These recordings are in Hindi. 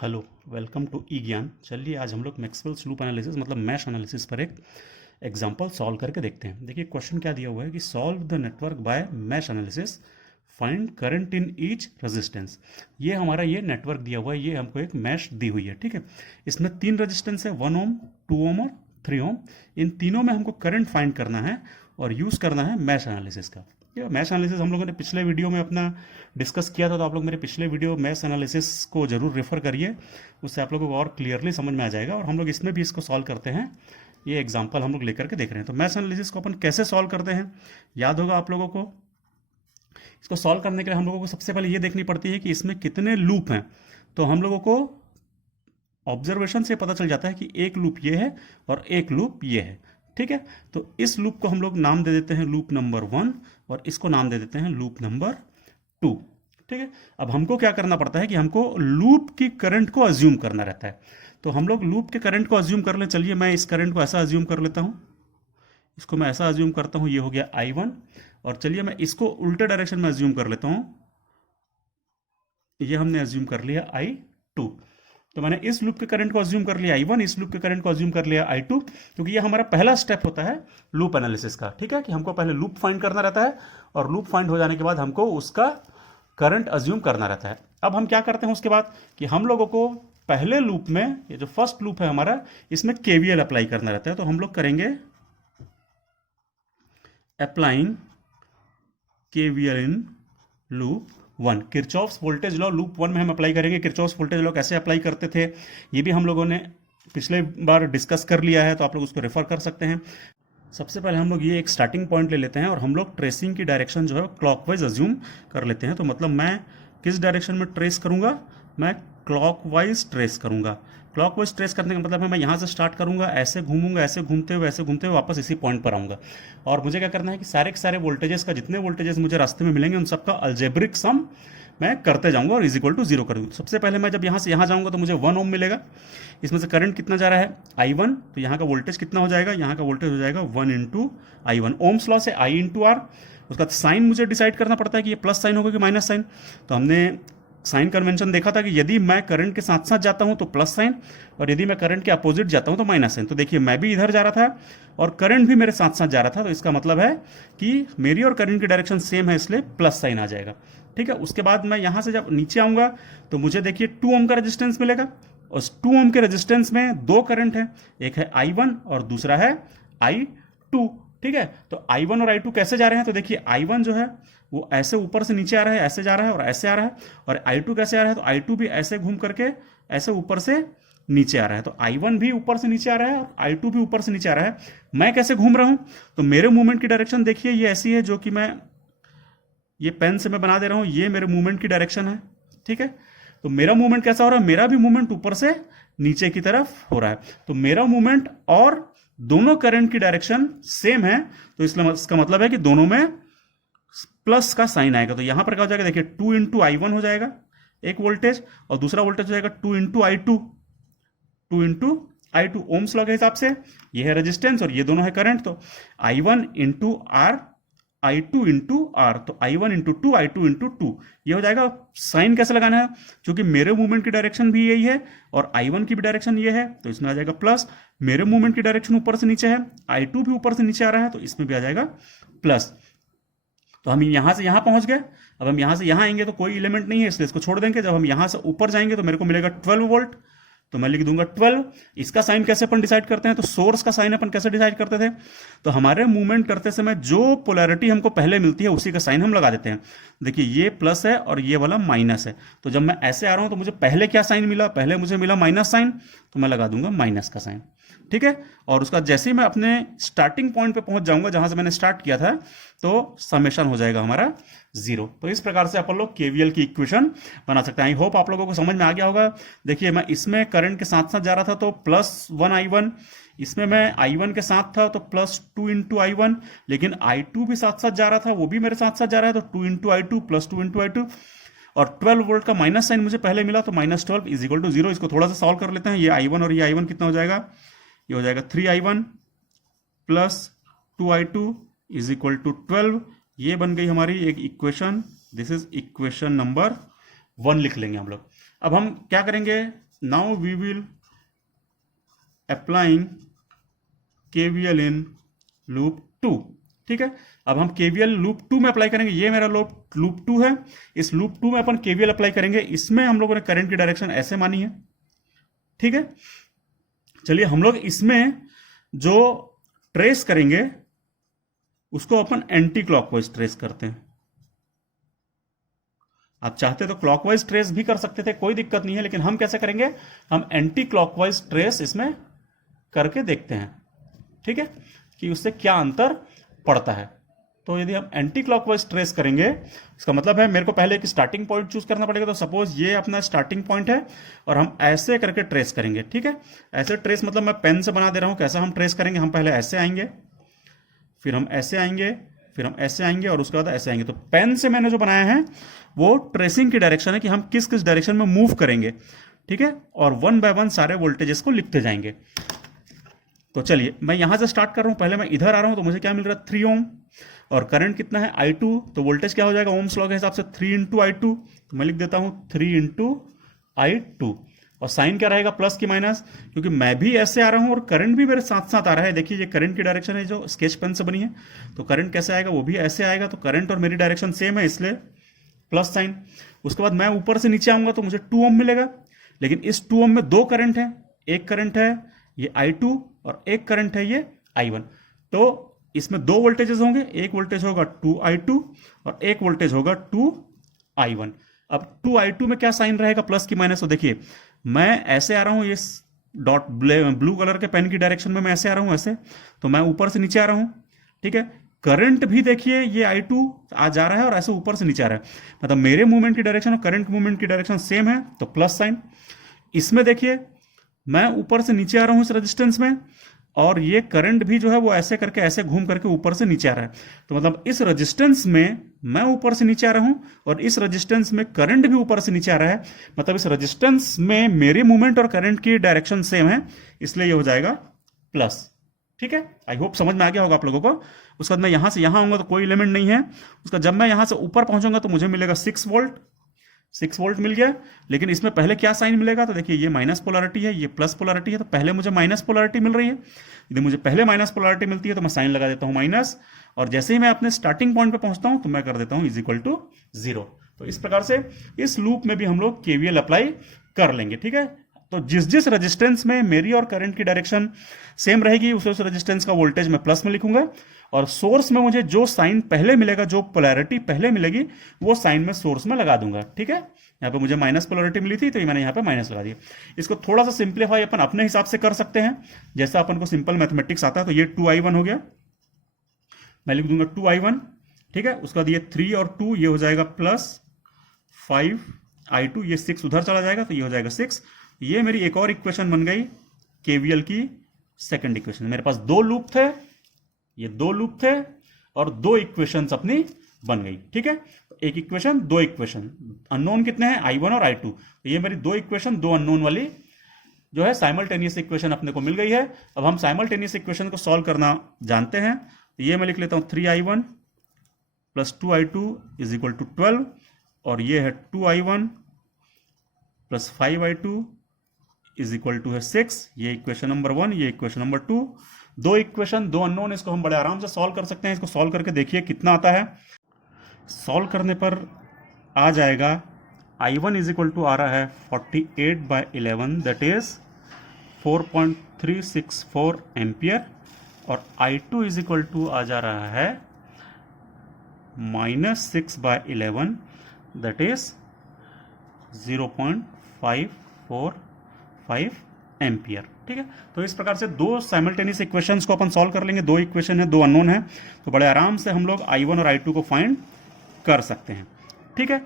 हेलो, वेलकम टू ई ज्ञान। चलिए आज हम लोग मैक्सवेल्स लूप एनालिसिस मतलब मैश एनालिसिस पर एक एग्जांपल सॉल्व करके देखते हैं। देखिए क्वेश्चन क्या दिया हुआ है कि solve the network by mesh analysis, find current in each resistance. ये हमारा ये नेटवर्क दिया हुआ है, ये हमको एक मैश दी हुई है, ठीक है। इसमें 3 रेजिस्टेंस है, 1 ओम, 2 ओम और 3 ओम। इन तीनों में हमको करंट फाइंड करना है और यूज़ करना है मैश एनालिसिस का। ये मैश एनालिसिस हम लोगों ने पिछले वीडियो में अपना डिस्कस किया था, तो आप लोग मेरे पिछले वीडियो मैश एनालिसिस को जरूर रेफर करिए, उससे आप लोगों को और क्लियरली समझ में आ जाएगा। और हम लोग इसमें भी इसको सॉल्व करते हैं, ये एग्जांपल हम लोग लेकर के देख रहे हैं। तो मैश एनालिसिस को अपन कैसे सॉल्व करते हैं, याद होगा आप लोगों को। इसको सॉल्व करने के लिए हम लोगों को सबसे पहले ये देखनी पड़ती है कि इसमें कितने लूप हैं। तो हम लोगों को ऑब्जर्वेशन से पता चल जाता है कि एक लूप ये है और एक लूप ये है, ठीक है। तो इस लूप को हम लोग नाम दे देते हैं लूप नंबर 1 और इसको नाम दे देते हैं लूप नंबर 2, ठीक है। अब हमको क्या करना पड़ता है कि हमको लूप की करंट को अज्यूम करना रहता है। तो हम लोग लूप के करंट को अज्यूम कर लें। चलिए मैं इस करंट को ऐसा अज्यूम कर लेता हूं, इसको मैं ऐसा अज्यूम करता हूं, ये हो गया I1। और चलिए मैं इसको उल्टे डायरेक्शन में अज्यूम कर लेता हूं, ये हमने अज्यूम कर लिया I2। तो मैंने इस लूप के करंट को अज्यूम कर लिया I1, इस लूप के करंट को अज्यूम कर लिया I2, क्योंकि ये हमारा पहला स्टेप होता है लूप एनालिसिस का, ठीक है। कि हमको पहले लूप फाइंड करना रहता है और लूप फाइंड हो जाने के बाद हमको उसका करंट अज्यूम करना रहता है। अब हम क्या करते हैं उसके बाद कि हम लोगों को पहले लूप में, ये जो फर्स्ट लूप है हमारा, इसमें केवीएल अप्लाई करना रहता है। तो हम लोग करेंगे applying KVL in loop 1। Kirchhoff's voltage law loop 1 में हम अप्लाई करेंगे। किरचॉफ्स वोल्टेज लॉ कैसे अप्लाई करते थे ये भी हम लोगों ने पिछले बार डिस्कस कर लिया है, तो आप लोग उसको रेफर कर सकते हैं। सबसे पहले हम लोग ये एक स्टार्टिंग पॉइंट ले लेते हैं और हम लोग ट्रेसिंग की डायरेक्शन जो है क्लॉकवाइज अज्यूम कर लेते हैं। तो मतलब मैं किस डायरेक्शन में ट्रेस करूंगा, मैं क्लॉकवाइज ट्रेस करूंगा। क्लॉकवाइज ट्रेस करने का मतलब है मैं यहाँ से स्टार्ट करूंगा, ऐसे घूमूंगा, ऐसे घूमते हुए वापस इसी पॉइंट पर आऊंगा। और मुझे क्या करना है कि सारे के सारे वोल्टेजेस का, जितने वोल्टेजेस मुझे रास्ते में मिलेंगे उन सबका अल्जेब्रिक सम मैं करते जाऊंगा और इज इक्वल टू 0 कर दूंगा। सबसे पहले मैं जब यहाँ से यहाँ जाऊंगा तो मुझे 1 ओम मिलेगा। इसमें से करंट कितना जा रहा है I1, तो यहाँ का वोल्टेज कितना हो जाएगा, यहाँ का वोल्टेज हो जाएगा 1 इंटू I1। ओम्स लॉ से I इंटू आर। उसका साइन मुझे डिसाइड करना पड़ता है कि ये प्लस साइन होगा कि माइनस साइन। तो हमने साइन कन्वेंशन देखा था कि यदि मैं करंट के साथ साथ जाता हूं तो प्लस साइन, और यदि मैं करंट के अपोजिट जाता हूं तो माइनस साइन। तो देखिए मैं भी इधर जा रहा था और करंट भी मेरे साथ साथ जा रहा था, तो इसका मतलब है कि मेरी और करंट की डायरेक्शन सेम है, इसलिए प्लस साइन आ जाएगा, ठीक है। उसके बाद मैं यहां से जब नीचे आऊंगा तो मुझे देखिए 2 ओम का रेजिस्टेंस मिलेगा, और 2 ओम के रेजिस्टेंस में 2 करंट है, एक है I1 और दूसरा है I2, ठीक है। तो I1 और I2 कैसे जा रहे हैं, तो देखिए I1 जो है वो ऐसे ऊपर से नीचे आ रहा है, ऐसे जा रहा है और ऐसे आ रहा है। और I2 कैसे आ रहा है, तो I2 भी ऐसे घूम करके ऐसे ऊपर से नीचे आ रहा है। तो I1 भी ऊपर से नीचे आ रहा है और I2 भी ऊपर से नीचे आ रहा है। मैं कैसे घूम रहा हूं, तो मेरे मूवमेंट की डायरेक्शन देखिए ये ऐसी है, जो कि मैं ये पेन से मैं बना दे रहा हूं, ये मेरे मूवमेंट की डायरेक्शन है, ठीक है। तो मेरा मूवमेंट कैसा हो रहा है, मेरा भी मूवमेंट ऊपर से नीचे की तरफ हो रहा है। तो मेरा मूवमेंट और दोनों करंट की डायरेक्शन सेम है, तो इसलिए इसका मतलब है कि दोनों में प्लस का साइन आएगा। तो यहां पर क्या हो जाएगा, देखिए 2 इंटू I1 हो जाएगा एक वोल्टेज, और दूसरा वोल्टेज हो जाएगा 2 into I2, 2 into I2 Ohm's law के हिसाब से। ये है रेजिस्टेंस और ये दोनों है करंट। तो I1 into are, I2 into are, तो I1 इंटू 2, I2 इंटू 2, ये हो जाएगा। साइन कैसे लगाना है, क्योंकि मेरे मूवमेंट की डायरेक्शन भी यही है और I1 की भी डायरेक्शन ये है, तो इसमें आ जाएगा प्लस। मेरे मूवमेंट की डायरेक्शन ऊपर से नीचे है, I2 भी ऊपर से नीचे आ रहा है, तो इसमें भी आ जाएगा प्लस। तो हम यहां से यहां पहुंच गए। अब हम यहां से यहां आएंगे तो कोई एलिमेंट नहीं है, इसलिए इसको छोड़ देंगे। जब हम यहां से ऊपर जाएंगे तो मेरे को मिलेगा 12 वोल्ट, तो मैं लिख दूंगा 12। इसका साइन कैसे अपन डिसाइड करते हैं, तो सोर्स का साइन अपन कैसे डिसाइड करते थे, तो हमारे मूवमेंट करते समय जो पोलैरिटी हमको पहले मिलती है उसी का साइन हम लगा देते हैं। देखिए ये प्लस है और ये वाला माइनस है, तो जब मैं ऐसे आ रहा हूं तो मुझे पहले क्या साइन मिला, पहले मुझे मिला माइनस साइन, तो मैं लगा दूंगा माइनस का साइन, ठीक है। और उसका जैसे ही मैं अपने स्टार्टिंग पॉइंट पे पहुंच जाऊंगा जहां से मैंने स्टार्ट किया था, तो समेशन हो जाएगा हमारा 0। तो इस प्रकार से अपन लोग केवीएल की इक्वेशन बना सकते हैं। आई होप आप लोगों को समझ में आ गया होगा। देखिए मैं इसमें करंट के साथ साथ जा रहा था तो +1 I1, इसमें मैं I1 के साथ था तो +2 इंटू I1, लेकिन I2 भी साथ साथ जा रहा था, वो भी मेरे साथ साथ जा रहा है, तो 2 इंटू I2 +2 इंटू I2, और 12 वोल्ट का माइनस साइन मुझे पहले मिला, तो -12 इज इक्वल टू 0। इसको थोड़ा सा सॉल्व कर लेते हैं। ये I1 और ये I1 कितना हो जाएगा, ये हो जाएगा 3I1 plus 2I2 is equal to 12। ये बन गई हमारी एक equation, this is equation number 1 लिख लेंगे हम लोग। अब हम क्या करेंगे, now we will applying KVL in loop 2। ठीक है, अब हम केवीएल लूप 2 में अप्लाई करेंगे। ये मेरा लूप 2 है, इस लूप 2 में अपन केवीएल अप्लाई करेंगे। इसमें हम लोगों ने करंट की डायरेक्शन ऐसे मानी है। ठीक है, चलिए हम लोग इसमें जो ट्रेस करेंगे उसको अपन एंटी क्लॉकवाइज ट्रेस करते हैं। आप चाहते तो क्लॉकवाइज ट्रेस भी कर सकते थे, कोई दिक्कत नहीं है, लेकिन हम कैसे करेंगे, हम एंटी क्लॉकवाइज ट्रेस इसमें करके देखते हैं। ठीक है, कि उससे क्या अंतर पड़ता है। तो यदि हम एंटी क्लॉकवाइज ट्रेस करेंगे, इसका मतलब है मेरे को पहले एक स्टार्टिंग पॉइंट चूज करना पड़ेगा। तो सपोज ये अपना स्टार्टिंग पॉइंट है और हम ऐसे करके ट्रेस करेंगे। ठीक है, ऐसे ट्रेस मतलब मैं पेन से बना दे रहा हूं। कैसा हम ट्रेस करेंगे, हम पहले ऐसे आएंगे, फिर हम ऐसे आएंगे, फिर हम ऐसे आएंगे और उसके बाद ऐसे आएंगे। तो पेन से मैंने जो बनाया है वो ट्रेसिंग की डायरेक्शन है कि हम किस किस डायरेक्शन में मूव करेंगे। ठीक है, और वन बाय वन सारे वोल्टेजेस को लिखते जाएंगे। तो चलिए मैं यहां से स्टार्ट कर रहा हूं। पहले मैं इधर आ रहा हूं, तो मुझे क्या मिल रहा है, 3 ओम, और करंट कितना है, I2। तो वोल्टेज क्या हो जाएगा ओम्स लॉ के हिसाब से, 3 इंटू I2। तो मैं लिख देता हूं 3 इंटू I2, और साइन क्या रहेगा, प्लस की माइनस, क्योंकि मैं भी ऐसे आ रहा हूं और करंट भी मेरे साथ साथ आ रहा है। देखिए ये करंट की डायरेक्शन है जो स्केच पेन से बनी है। तो करंट कैसे आएगा, वो भी ऐसे आएगा। तो करंट और मेरी डायरेक्शन सेम है, इसलिए प्लस साइन। उसके बाद मैं ऊपर से नीचे आऊंगा तो मुझे 2 ओम मिलेगा, लेकिन इस 2 ओम में दो करंट है। एक करंट है ये I2 और एक करंट है ये I1। तो इसमें दो वोल्टेजेस होंगे, एक वोल्टेज होगा 2I2 और एक वोल्टेज होगा 2I1। अब 2I2 में क्या साइन रहेगा, प्लस की माइनस। तो देखिए मैं ऐसे आ रहा हूं, ये डॉट ब्लू कलर के पेन की डायरेक्शन में मैं ऐसे आ रहा हूं, ऐसे। तो मैं ऊपर से नीचे आ रहा हूं। ठीक है, करंट भी देखिए ये I2 आ जा रहा है और ऐसे ऊपर से नीचे आ रहा है, मतलब मेरे मूवमेंट की डायरेक्शन और करंट मूवमेंट की डायरेक्शन सेम है, तो प्लस साइन। इसमें देखिए मैं ऊपर से नीचे आ रहा हूं इस रेजिस्टेंस में, और ये करंट भी जो है वो ऐसे करके ऐसे घूम करके ऊपर से नीचे आ रहा है। तो मतलब इस रेजिस्टेंस में मैं ऊपर से नीचे आ रहा हूं और इस रेजिस्टेंस में करंट भी ऊपर से नीचे आ रहा है। मतलब इस रेजिस्टेंस में मेरे मूवमेंट और करंट की डायरेक्शन सेम है, इसलिए ये हो जाएगा प्लस। ठीक है, आई होप समझ में आ गया होगा आप लोगों को। उसके बाद मैं यहां से यहां आऊंगा तो कोई एलिमेंट नहीं है। उसका जब मैं यहां से ऊपर पहुंचूंगा तो मुझे मिलेगा 6 वोल्ट। 6 वोल्ट मिल गया, लेकिन इसमें पहले क्या साइन मिलेगा, तो देखिए ये माइनस पोलैरिटी है, ये प्लस पोलैरिटी है। तो पहले मुझे माइनस पोलैरिटी मिल रही है। यदि मुझे पहले माइनस पोलैरिटी मिलती है तो मैं साइन लगा देता हूं माइनस, और जैसे ही मैं अपने स्टार्टिंग पॉइंट पे पहुंचता हूं तो मैं कर देता हूं इज इक्वल टू 0। तो इस प्रकार से इस लूप में भी हम लोग केवीएल अप्लाई कर लेंगे। ठीक है, तो जिस जिस रेजिस्टेंस में मेरी और करंट की डायरेक्शन सेम रहेगी उस रेजिस्टेंस का वोल्टेज मैं प्लस में लिखूंगा, और सोर्स में मुझे जो साइन पहले मिलेगा, जो पोलैरिटी पहले मिलेगी, वो साइन में सोर्स में लगा दूंगा। ठीक है, यहाँ पे मुझे माइनस पोलैरिटी मिली थी तो मैंने यहाँ पे माइनस लगा दिया। इसको थोड़ा सा सिंप्लीफाई अपन अपने हिसाब से कर सकते हैं, जैसा अपन को सिंपल मैथमेटिक्स आता है। तो ये 2I1 हो गया, मैं लिख दूंगा 2I1। ठीक है, उसके बाद ये 3 और 2 ये हो जाएगा प्लस 5I2, ये 6 उधर चला जाएगा तो ये हो जाएगा 6। ये मेरी एक और इक्वेशन बन गई केवीएल की सेकंड इक्वेशन। मेरे पास दो लूप थे, ये दो लूप थे और दो इक्वेशंस अपनी बन गई। ठीक है, एक इक्वेशन दो इक्वेशन, अननोन कितने हैं, I1 और I2। तो ये मेरी दो इक्वेशन दो अननोन वाली जो है साइमल्टेनियस इक्वेशन अपने को मिल गई है। अब हम साइमल्टेनियस इक्वेशन को सॉल्व करना जानते हैं। तो ये मैं लिख लेता हूं 3I1 plus 2I2 is equal to 12, और ये है 2I1 plus 5I2 is equal to है 6। ये इक्वेशन नंबर 1, ये इक्वेशन नंबर 2। दो इक्वेशन दो अननोन, इसको हम बड़े आराम से सॉल्व कर सकते हैं। इसको सॉल्व करके देखिए कितना आता है। सॉल्व करने पर आ जाएगा I1 इज इक्वल टू आ रहा है 48/11, दैट इज 4.364 एम्पियर, और I2 इज इक्वल टू आ जा रहा है -6/11, दैट इज 0.545 एम्पियर। ठीक है, तो इस प्रकार से दो साइमल्टेनियस इक्वेशंस को अपन सॉल्व कर लेंगे। दो इक्वेशन है, दो अननोन है, तो बड़े आराम से हम लोग I1 और I2 को फाइंड कर सकते हैं। ठीक है,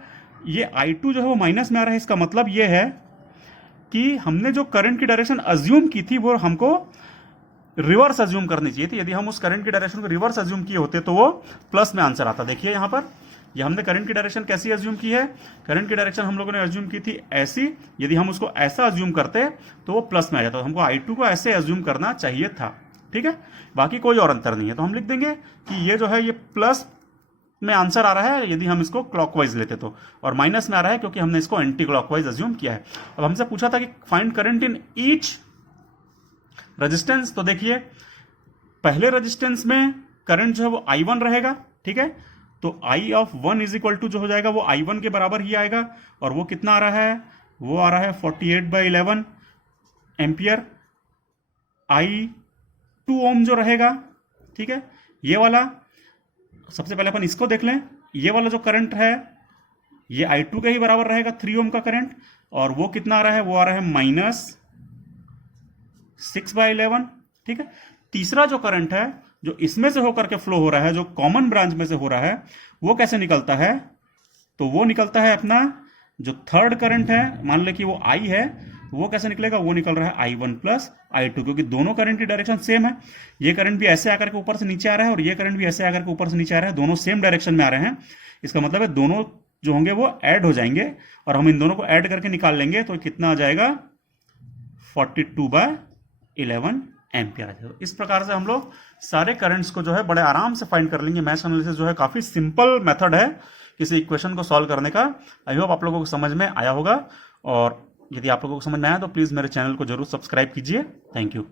ये I2 जो है वो माइनस में आ रहा है, इसका मतलब ये है कि हमने जो करंट की डायरेक्शन अज्यूम की थी वो हमको रिवर्स अज्यूम करनी चाहिए थी। यदि हम उस करंट की डायरेक्शन को रिवर्स अज्यूम किए होते तो वो प्लस में आंसर आता। देखिए यहां पर ये हमने करंट की डायरेक्शन कैसी अज्यूम की है, करंट की डायरेक्शन हम लोगों ने अज्यूम की थी ऐसी। यदि हम उसको ऐसा अज्यूम करते तो वो प्लस में आ जाता। हमको I2 को ऐसे अज्यूम करना चाहिए था। ठीक है, बाकी कोई और अंतर नहीं है। तो हम लिख देंगे कि ये जो है ये प्लस में आंसर आ रहा है यदि हम इसको क्लॉकवाइज लेते तो, और माइनस में आ रहा है क्योंकि हमने इसको एंटी क्लॉकवाइज अज्यूम किया है। अब हमसे पूछा था कि find current in each resistance, तो देखिए पहले रेजिस्टेंस में करंट जो है वो I1 रहेगा, ठीक है, तो I of 1 is equal to जो हो जाएगा वो I1 के बराबर ही आएगा, और वो कितना आ रहा है, वो आ रहा है 48/11 एम्पियर। I2 ओम जो रहेगा, ठीक है, ये वाला सबसे पहले अपन इसको देख लें, ये वाला जो करंट है ये I2 के ही बराबर रहेगा, 3 ओम का करंट, और वो कितना आ रहा है, वो आ रहा है -6/11, ठीक है। तीसरा जो करंट है जो इसमें से होकर के फ्लो हो रहा है, जो कॉमन ब्रांच में से हो रहा है, वो कैसे निकलता है, तो वो निकलता है अपना जो थर्ड करंट है, मान ले कि वो I है, वो कैसे निकलेगा, वो निकल रहा है I1 प्लस I2, क्योंकि दोनों करंट की डायरेक्शन सेम है। ये करंट भी ऐसे आकर के ऊपर से नीचे आ रहा है और ये करंट भी ऐसे आकर के ऊपर से नीचे आ रहा है, दोनों सेम डायरेक्शन में आ रहे हैं। इसका मतलब है दोनों जो होंगे वो ऐड हो जाएंगे, और हम इन दोनों को ऐड करके निकाल लेंगे तो कितना आ जाएगा 42/11 एम्पियर आ जाएगा। इस प्रकार से हम लोग सारे करंट्स को जो है बड़े आराम से फाइंड कर लेंगे। मैथ्स एनालिसिस जो है काफी सिंपल मेथड है किसी इक्वेशन को सॉल्व करने का। आई होप आप लोगों को समझ में आया होगा, और यदि आप लोगों को समझ में आया तो प्लीज मेरे चैनल को जरूर सब्सक्राइब कीजिए। Thank you.